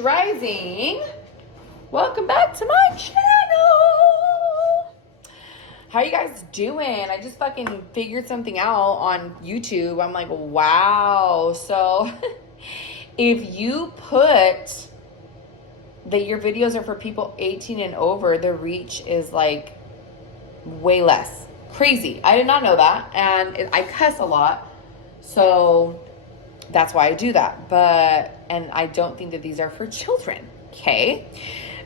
Rising. Welcome back to my channel. How you guys doing? I just fucking figured something out on YouTube. I'm like, wow. So if you put that your videos are for people 18 and over, the reach is like way less. Crazy. I did not know that. And I cuss a lot. So that's why I do that. And I don't think that these are for children. Okay.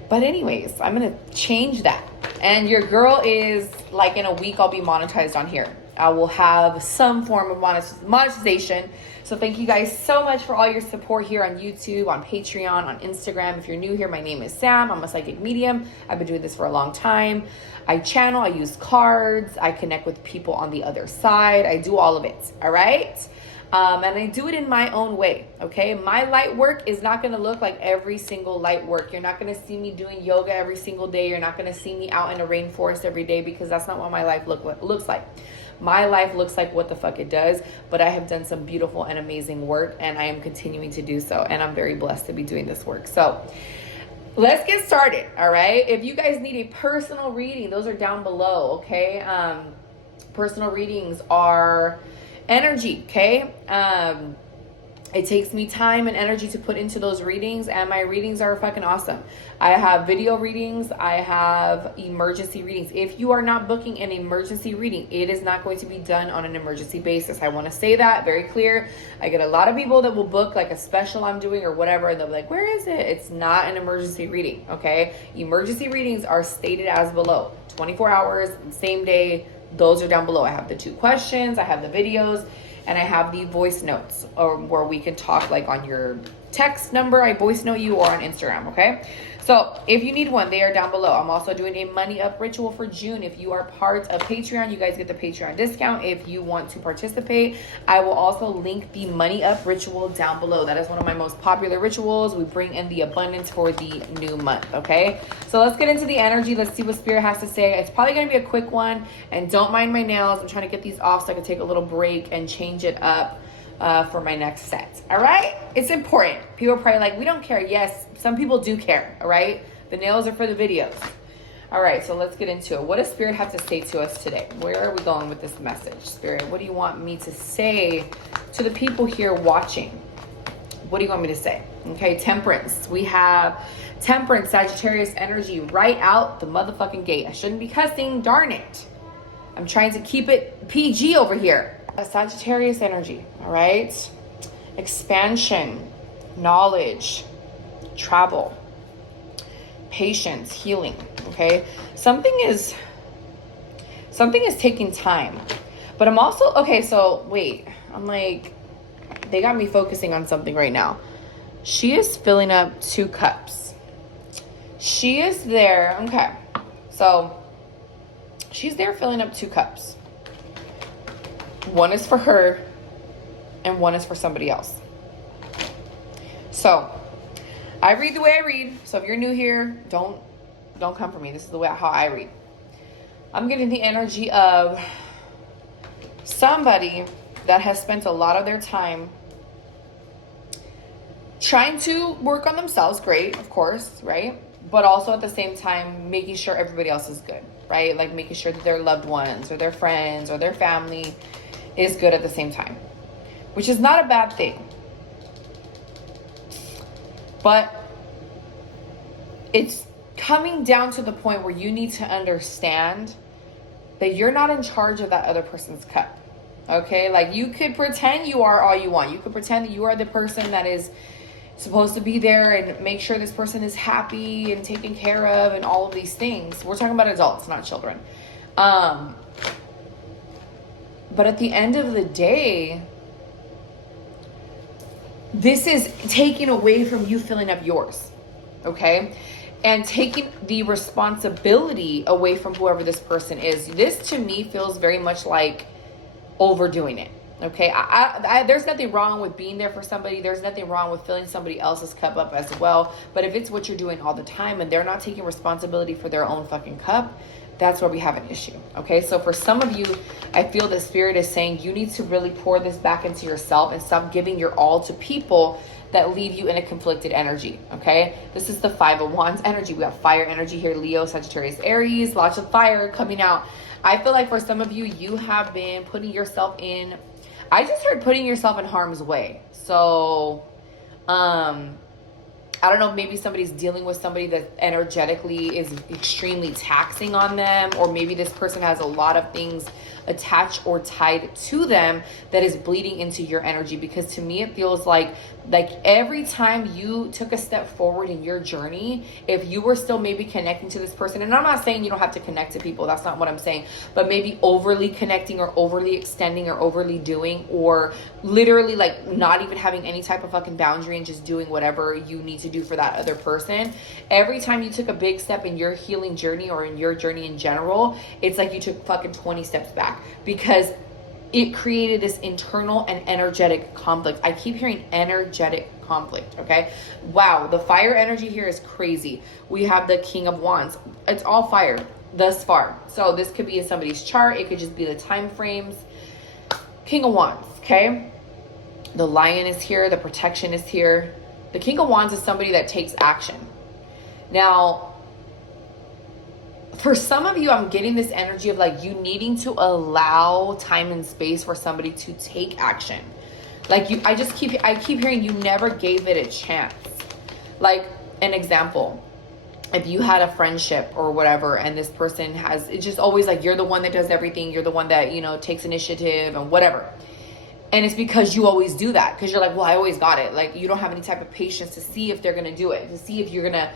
But anyways, I'm going to change that. And your girl is like, in a week, I'll be monetized on here. I will have some form of monetization. So thank you guys so much for all your support here on YouTube, on Patreon, on Instagram. If you're new here, my name is Sam. I'm a psychic medium. I've been doing this for a long time. I channel, I use cards, I connect with people on the other side. I do all of it. All right. And I do it in my own way, okay? My light work is not going to look like every single light work. You're not going to see me doing yoga every single day. You're not going to see me out in a rainforest every day, because that's not what my life looks like. My life looks like what the fuck it does, but I have done some beautiful and amazing work, and I am continuing to do so, and I'm very blessed to be doing this work. So let's get started, all right? If you guys need a personal reading, those are down below, okay? Personal readings are energy, okay? It takes me time and energy to put into those readings, and my readings are fucking awesome. I have video readings. I have emergency readings. If you are not booking an emergency reading, it is not going to be done on an emergency basis. I want to say that very clear. I get a lot of people that will book like a special I'm doing or whatever, and they'll be like, where is it? It's not an emergency reading, okay? Emergency readings are stated as below. 24 hours, same day. Those are down below. I have the 2 questions, I have the videos, and I have the voice notes, or where we can talk like on your text number. I voice note you, or on Instagram, okay? So if you need one, they are down below. I'm also doing a money up ritual for June. If you are part of Patreon, you guys get the Patreon discount. If you want to participate, I will also link the money up ritual down below. That is one of my most popular rituals. We bring in the abundance for the new month, okay? So let's get into the energy. Let's see what Spirit has to say. It's probably going to be a quick one, and don't mind my nails. I'm trying to get these off so I can take a little break and change it up for my next set. All right? It's important. People are probably like, we don't care. Yes, some people do care. All right? The nails are for the videos. All right, so let's get into it. What does Spirit have to say to us today? Where are we going with this message? Spirit, what do you want me to say to the people here watching? What do you want me to say? Okay, Temperance. We have Temperance, Sagittarius energy right out the motherfucking gate. I shouldn't be cussing. Darn it. I'm trying to keep it PG over here. A Sagittarius energy, all right? Expansion, knowledge, travel, patience, healing, okay? Something is taking time. But I'm also, okay, so wait. I'm like, they got me focusing on something right now. She is filling up 2 cups. She is there, okay. So she's there filling up 2 cups. One is for her and one is for somebody else. So I read the way I read. So if you're new here, don't come for me. This is the way how I read. I'm getting the energy of somebody that has spent a lot of their time trying to work on themselves. Great, of course, right? But also at the same time, making sure everybody else is good, right? Like making sure that their loved ones or their friends or their family is good at the same time, which is not a bad thing. But it's coming down to the point where you need to understand that you're not in charge of that other person's cup. Okay? Like, you could pretend you are all you want. You could pretend that you are the person that is supposed to be there and make sure this person is happy and taken care of and all of these things. We're talking about adults, not children. But at the end of the day, this is taking away from you filling up yours, okay? And taking the responsibility away from whoever this person is. This, to me, feels very much like overdoing it, Okay, there's nothing wrong with being there for somebody. There's nothing wrong with filling somebody else's cup up as well. But if it's what you're doing all the time and they're not taking responsibility for their own fucking cup, that's where we have an issue. Okay, so for some of you, I feel the spirit is saying you need to really pour this back into yourself and stop giving your all to people that leave you in a conflicted energy. Okay, this is the Five of Wands energy. We have fire energy here: Leo, Sagittarius, Aries. Lots of fire coming out. I feel like for some of you, you have been putting yourself in, I just heard putting yourself in harm's way. So, I don't know, maybe somebody's dealing with somebody that energetically is extremely taxing on them, or maybe this person has a lot of things attached or tied to them that is bleeding into your energy. Because to me, it feels like every time you took a step forward in your journey, if you were still maybe connecting to this person, and I'm not saying you don't have to connect to people, that's not what I'm saying, but maybe overly connecting or overly extending or overly doing, or literally like not even having any type of fucking boundary and just doing whatever you need to do for that other person. Every time you took a big step in your healing journey or in your journey in general, it's like you took fucking 20 steps back, because it created this internal and energetic conflict. I keep hearing energetic conflict, okay? Wow, the fire energy here is crazy. We have the King of Wands. It's all fire thus far. So this could be in somebody's chart. It could just be the time frames. King of Wands, okay? The Lion is here. The protection is here. The King of Wands is somebody that takes action. Now, for some of you, I'm getting this energy of like you needing to allow time and space for somebody to take action. Like I keep hearing you never gave it a chance. Like an example, if you had a friendship or whatever, and this person has, it's just always like you're the one that does everything. You're the one that, you know, takes initiative and whatever. And it's because you always do that. Because you're like, well, I always got it. Like you don't have any type of patience to see if they're going to do it, to see if you're going to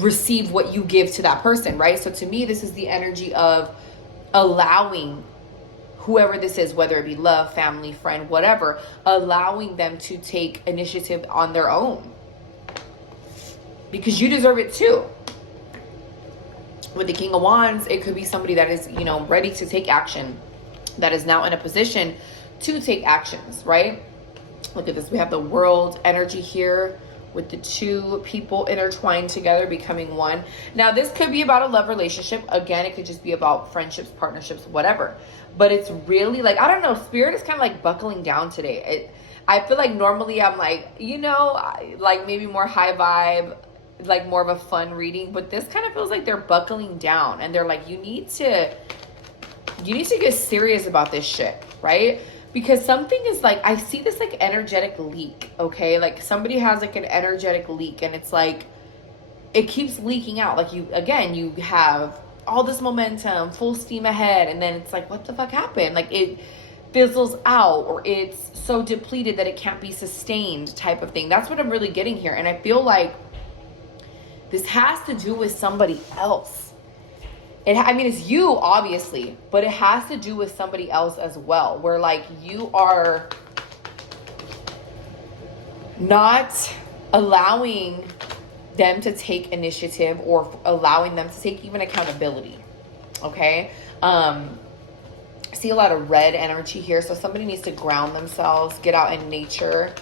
receive what you give to that person, right? So to me, this is the energy of allowing whoever this is, whether it be love, family, friend, whatever, allowing them to take initiative on their own, because you deserve it too. With the King of Wands, it could be somebody that is, you know, ready to take action, that is now in a position to take actions, right? Look at this. We have the World energy here, with the two people intertwined together, becoming one. Now, this could be about a love relationship. Again, it could just be about friendships, partnerships, whatever. But it's really like, I don't know, Spirit is kind of like buckling down today. I feel like normally I'm like, you know, like maybe more high vibe, like more of a fun reading. But this kind of feels like they're buckling down. And they're like, you need to get serious about this shit, right? Because something is like, I see this like energetic leak, okay? Like somebody has like an energetic leak, and it's like, it keeps leaking out. Like you have all this momentum, full steam ahead, and then it's like, what the fuck happened? Like it fizzles out, or it's so depleted that it can't be sustained type of thing. That's what I'm really getting here. And I feel like this has to do with somebody else. I mean, it's you, obviously, but it has to do with somebody else as well, where like you are not allowing them to take initiative or allowing them to take even accountability, okay? I see a lot of red energy here, so somebody needs to ground themselves, get out in nature.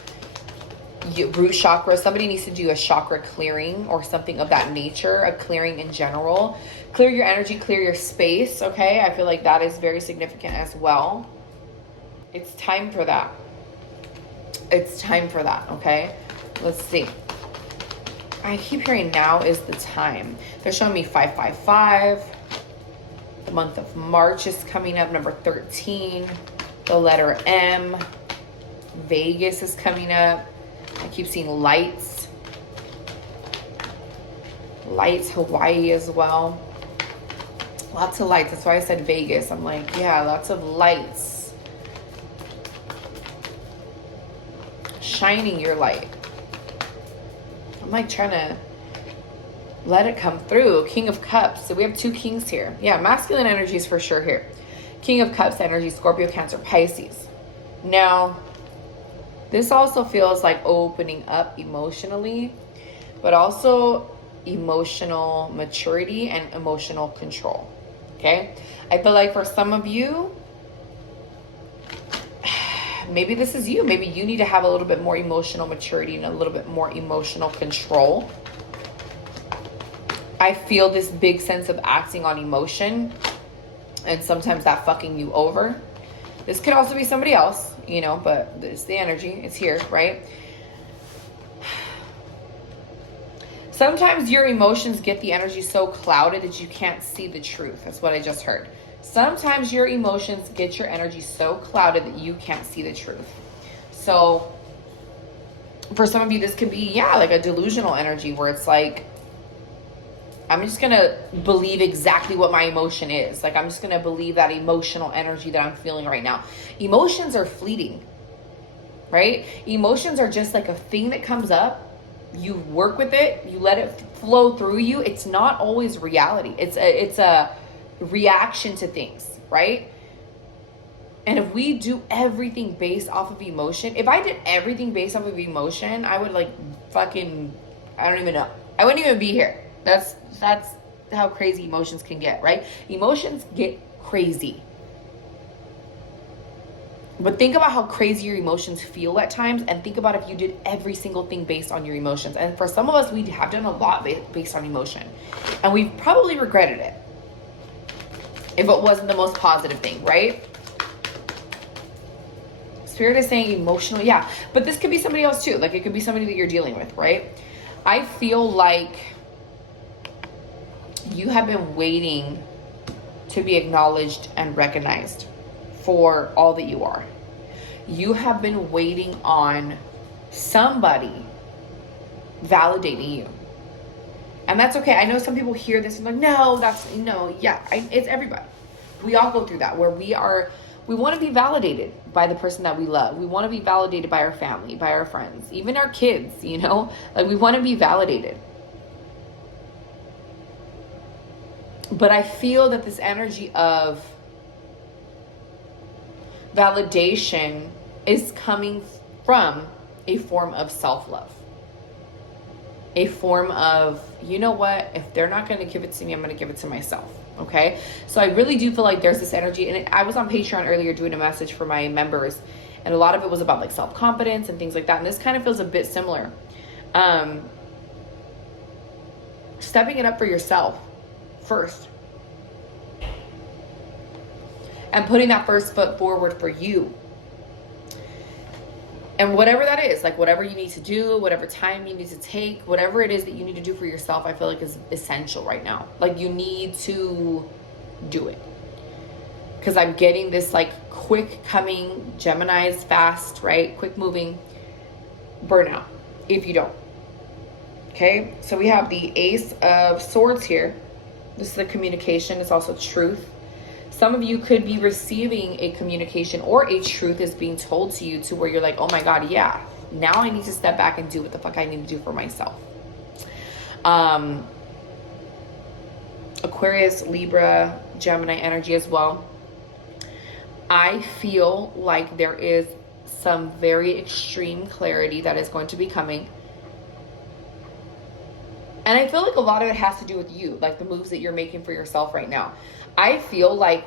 Root chakra, somebody needs to do a chakra clearing or something of that nature, a clearing in general. Clear your energy, clear your space, okay? I feel like that is very significant as well. It's time for that. It's time for that, okay? Let's see. I keep hearing now is the time. They're showing me 555. The month of March is coming up, number 13. The letter M. Vegas is coming up. I keep seeing lights. Lights, Hawaii as well. Lots of lights. That's why I said Vegas. I'm like, yeah, lots of lights. Shining your light. I'm like trying to let it come through. King of Cups. So we have two kings here. Yeah, masculine energies for sure here. King of Cups energy, Scorpio, Cancer, Pisces. Now, this also feels like opening up emotionally, but also emotional maturity and emotional control, okay? I feel like for some of you, maybe this is you. Maybe you need to have a little bit more emotional maturity and a little bit more emotional control. I feel this big sense of acting on emotion, and sometimes that fucking you over. This could also be somebody else, you know, but it's the energy. It's here, right? Sometimes your emotions get the energy so clouded that you can't see the truth. That's what I just heard. Sometimes your emotions get your energy so clouded that you can't see the truth. So for some of you, this could be, yeah, like a delusional energy where it's like, I'm just going to believe exactly what my emotion is. Like, I'm just going to believe that emotional energy that I'm feeling right now. Emotions are fleeting, right? Emotions are just like a thing that comes up. You work with it. You let it flow through you. It's not always reality. It's a reaction to things, right? And if we do everything based off of emotion, if I did everything based off of emotion, I would like fucking, I don't even know. I wouldn't even be here. That's how crazy emotions can get, right? Emotions get crazy. But think about how crazy your emotions feel at times, and think about if you did every single thing based on your emotions. And for some of us, we have done a lot based on emotion, and we've probably regretted it if it wasn't the most positive thing, right? Spirit is saying emotional, yeah. But this could be somebody else too. Like, it could be somebody that you're dealing with, right? I feel like you have been waiting to be acknowledged and recognized for all that you are. You have been waiting on somebody validating you. And that's okay. I know some people hear this and like, it's everybody. We all go through that where we want to be validated by the person that we love. We want to be validated by our family, by our friends, even our kids, you know, like we want to be validated. But I feel that this energy of validation is coming from a form of self-love. A form of, you know what, if they're not going to give it to me, I'm going to give it to myself. Okay? So I really do feel like there's this energy. And I was on Patreon earlier doing a message for my members, and a lot of it was about like self-confidence and things like that. And this kind of feels a bit similar. Stepping it up for yourself first. And putting that first foot forward for you. And whatever that is, like whatever you need to do, whatever time you need to take, whatever it is that you need to do for yourself, I feel like is essential right now. Like you need to do it. Because I'm getting this like quick coming, Gemini's fast, right? Quick moving burnout if you don't. Okay, so we have the Ace of Swords here. This is the communication. It's also truth. Some of you could be receiving a communication or a truth is being told to you to where you're like, oh my God, yeah, now I need to step back and do what the fuck I need to do for myself. Aquarius, Libra, Gemini energy as well. I feel like there is some very extreme clarity that is going to be coming. And I feel like a lot of it has to do with you, like the moves that you're making for yourself right now. I feel like,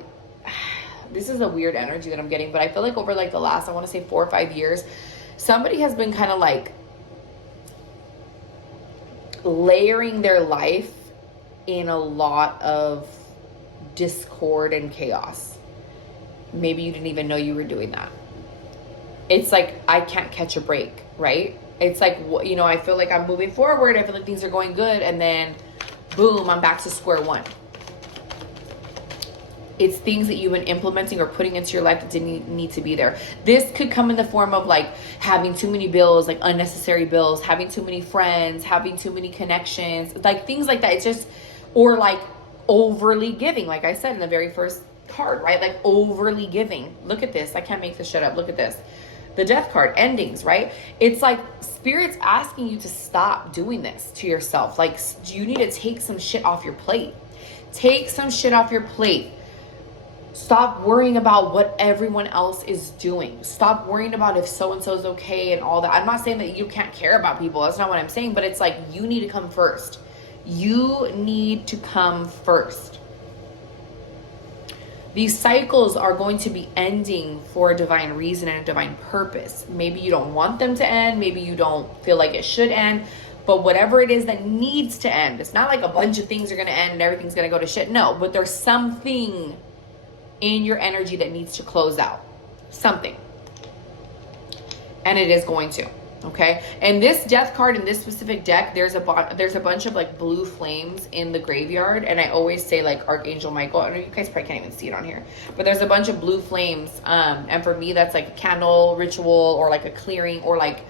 this is a weird energy that I'm getting, but I feel like over like the last, I want to say 4 or 5 years, somebody has been kind of like layering their life in a lot of discord and chaos. Maybe you didn't even know you were doing that. It's like, I can't catch a break, right? It's like, you know, I feel like I'm moving forward. I feel like things are going good. And then boom, I'm back to square one. It's things that you've been implementing or putting into your life that didn't need to be there. This could come in the form of like having too many bills, like unnecessary bills, having too many friends, having too many connections, like things like that. It's just, or like overly giving, like I said in the very first card, right? Like overly giving. Look at this. I can't make this shit up. Look at this. The Death card, endings, right? It's like Spirit's asking you to stop doing this to yourself. Like you need to take some shit off your plate. Take some shit off your plate. Stop worrying about what everyone else is doing. Stop worrying about if so-and-so is okay and all that. I'm not saying that you can't care about people. That's not what I'm saying. But it's like you need to come first. You need to come first. These cycles are going to be ending for a divine reason and a divine purpose. Maybe you don't want them to end. Maybe you don't feel like it should end. But whatever it is that needs to end, it's not like a bunch of things are going to end and everything's going to go to shit. No, but there's something in your energy that needs to close out. Something. And it is going to. Okay, and this death card in this specific deck, there's a bunch of like blue flames in the graveyard, and I always say like Archangel Michael. I know you guys probably can't even see it on here, but there's a bunch of blue flames, and for me that's like a candle ritual or like a clearing or like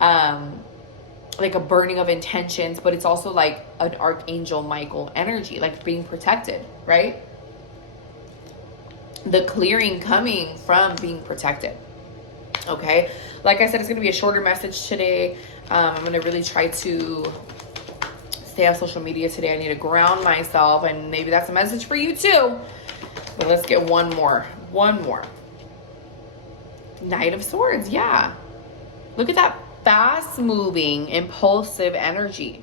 a burning of intentions, but it's also like an Archangel Michael energy, like being protected, right? The clearing coming from being protected. Okay, like I said, it's going to be a shorter message today. I'm going to really try to stay off social media today. I need to ground myself, and maybe that's a message for you too. But let's get one more. Knight of Swords, yeah. Look at that fast-moving, impulsive energy.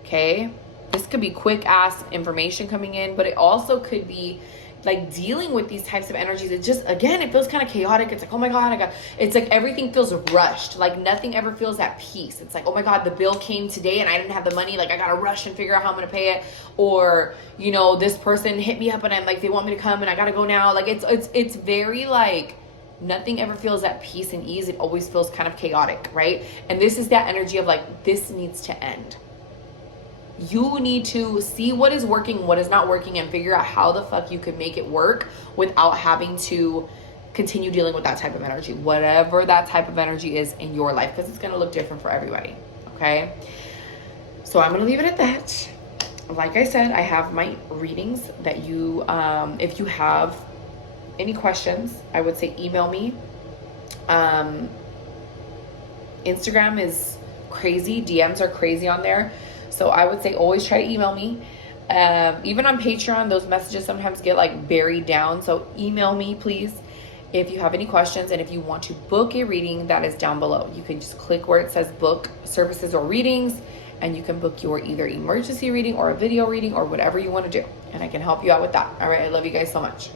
Okay, this could be quick-ass information coming in, but it also could be like dealing with these types of energies. It just, again, it feels kind of chaotic. It's like, oh my God, it's like everything feels rushed. Like nothing ever feels at peace. It's like, oh my God, the bill came today and I didn't have the money. Like I got to rush and figure out how I'm going to pay it. Or, you know, this person hit me up and I'm like, they want me to come and I got to go now. Like it's very like, nothing ever feels at peace and ease. It always feels kind of chaotic, right? And this is that energy of like, this needs to end. You need to see what is working, what is not working, and figure out how the fuck you can make it work without having to continue dealing with that type of energy, whatever that type of energy is in your life, because it's going to look different for everybody. Okay. So I'm going to leave it at that. Like I said, I have my readings that you, if you have any questions, I would say email me. Instagram is crazy. DMs are crazy on there. So I would say always try to email me. Even on Patreon, those messages sometimes get like buried down. So email me, please, if you have any questions. And if you want to book a reading, that is down below. You can just click where it says book services or readings, and you can book your either emergency reading or a video reading or whatever you want to do. And I can help you out with that. All right. I love you guys so much.